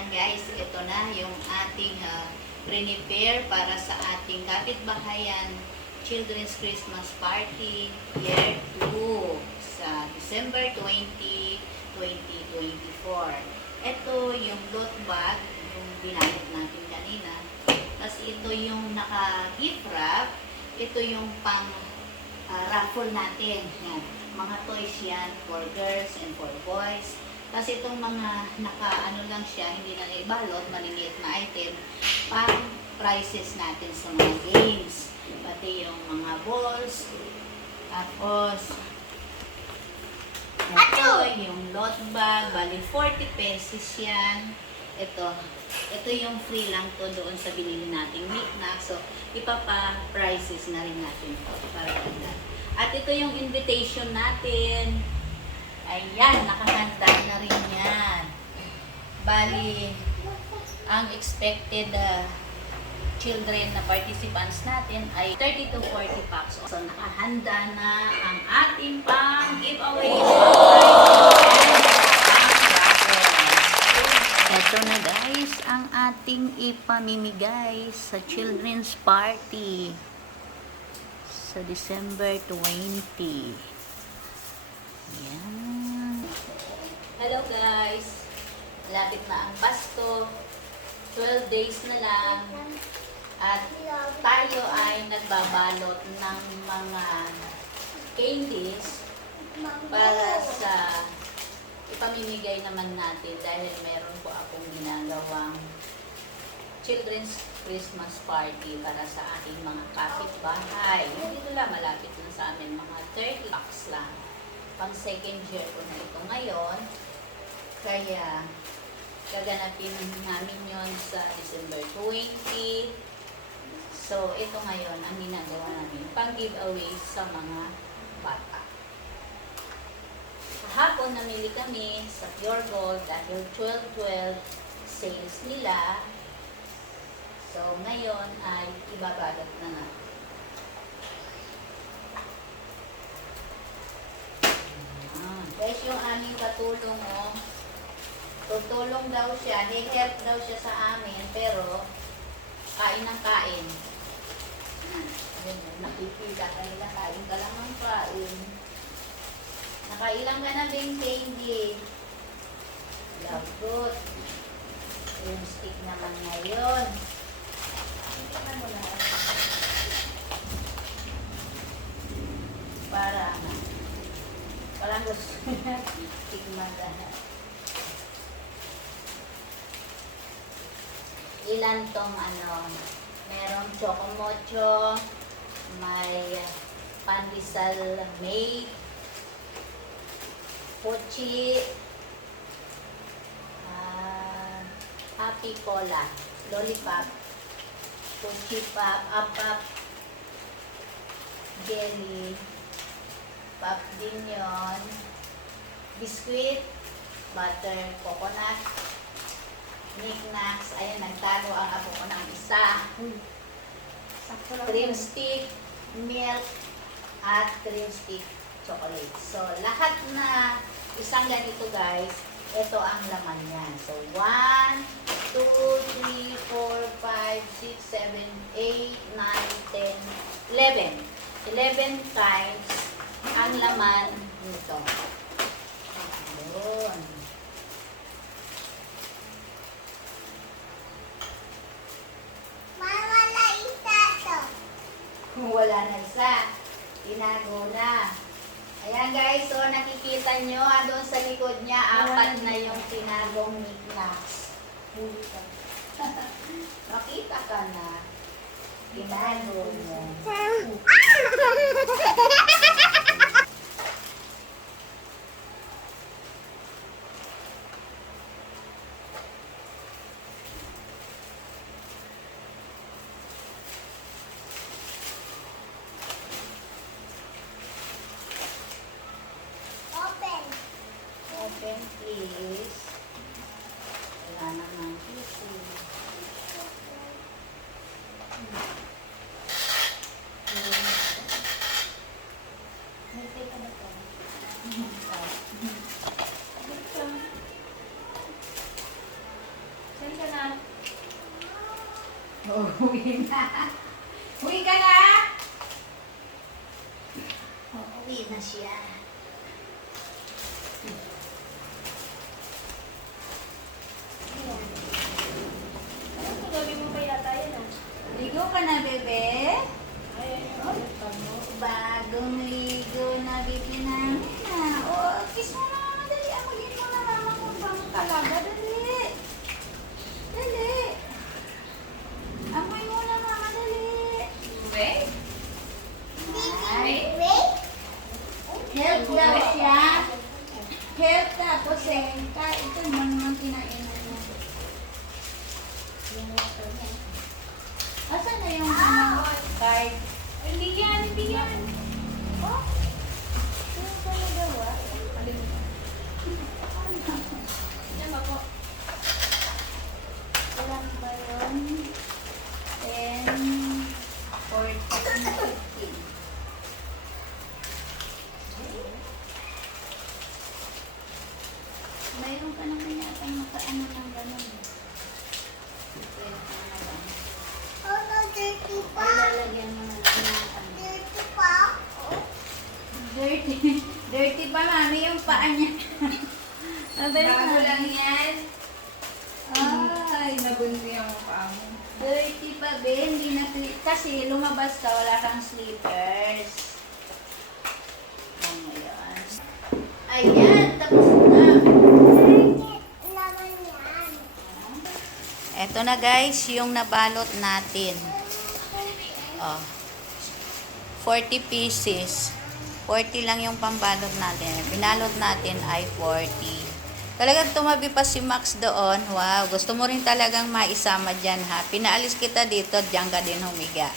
Ayan guys, ito na yung ating prepare para sa ating kapitbahayan Children's Christmas Party Year 2 sa December 20, 2024. Ito yung load bag, yung binayad natin kanina. Tapos ito yung naka-gift wrap. Ito yung pang raffle natin. Yan. Mga toys yan for girls and for boys. Tapos itong mga naka-ano lang siya, hindi na ibalot, maliliit na item, pang prizes natin sa mga games. Pati yung mga balls. Tapos, ito yung lot bag, bali 40 pesos yan. Ito yung free lang to doon sa binili nating knickknacks. So, ipapa-prizes na rin natin to para ganda. At ito yung invitation natin. Ayan, nakahanda na rin yan. Bali, ang expected children na participants natin ay 30 to 40 packs. So, nakahanda na ang ating pang giveaway. Ito na guys, ang ating ipamimigay sa children's party sa December 20. Ayan. Hello guys! Lapit na ang Pasko. 12 days na lang. At tayo ay nagbabalot ng mga candies para sa ipamimigay naman natin dahil meron po akong ginagawang Children's Christmas Party para sa aking mga kapitbahay. Dito lang, malapit lang sa amin, mga 30 bucks lang. Pang second year ko na ito ngayon. Kaya, gaganapin namin yon sa December 20. So, ito ngayon ang ginagawa namin, pang giveaway sa mga bata. Kahapon namili kami sa Pure Gold dahil 12/12 sales nila. So, ngayon ay ibabalot na natin. Guys, yung aming katulong, tutulong daw siya, help daw siya sa amin, pero kain ng kain. Nakikita ka nila, kain ka lang ng kain. Nakailang ka na din candy. Lagot. Yung stick naman ngayon. Tingnan mo na. Parang gusto niya tigman lahat. Ilan tong merong chocomocho, may pandesal made, pochi, happy cola, lollipop, pochi pop, apap, jelly, pop din yun, biscuit, butter, coconut, knickknacks. Ayan, nagtago ang apo ko ng isa. Cream stick, milk, at cream stick chocolate. So, lahat na isang ganito guys, ito ang laman yan. So, 1, 2, 3, 4, 5, 6, 7, 8, 9, 10, 11. 11 times ang laman nito. Ayun. Wala isa to. Wala na isa. Tinago na. Ayan guys, so nakikita nyo, doon sa likod niya, 4 na yung tinagong knickknacks. Makita ka na. Tinago mo. Open please. Wala naman tissue. Uwi na. Uwi ka na? Uwi na siya. Ano kagabi mo pa yata yan ah? Ligo ka na, bebe? Ay, Bagong ligo na, bebe namin na. Oh, kiss mo na, mama. Dali. Amuyin mo na, mama, kung bang talaga. Dali. Dali. Amoy mo na, mama. Dali. Wait. Ay. Help daw siya. Help tapos eh. Ito naman kinainan mo. Asan na yung card? Hindi yan, hindi yan. Oh? Ano ba nagawa? Yan ako. Ilan ba yun? 10, 14, 15. Mayroon ka naman yata makaano ng ganun. Pwede ka na lang. Ay, lalagyan mo na lang ng ano. Dirty. Dirty pa, mami, yung paa niya. Bago lang yan. Ay, Nabunti ang mukha mo. dirty pa, be. Hindi na, kasi lumabas ka, wala kang slippers. Ano yan? Ayan, tapos na. Eto na guys, yung nabalot natin. Oh. 40 pieces. 40 lang yung pambalot natin. Binalot natin ay 40. Talagang tumabi pa si Max doon. Wow, gusto mo rin talagang maisama dyan ha. Pinaalis kita dito, diyan ka din humiga.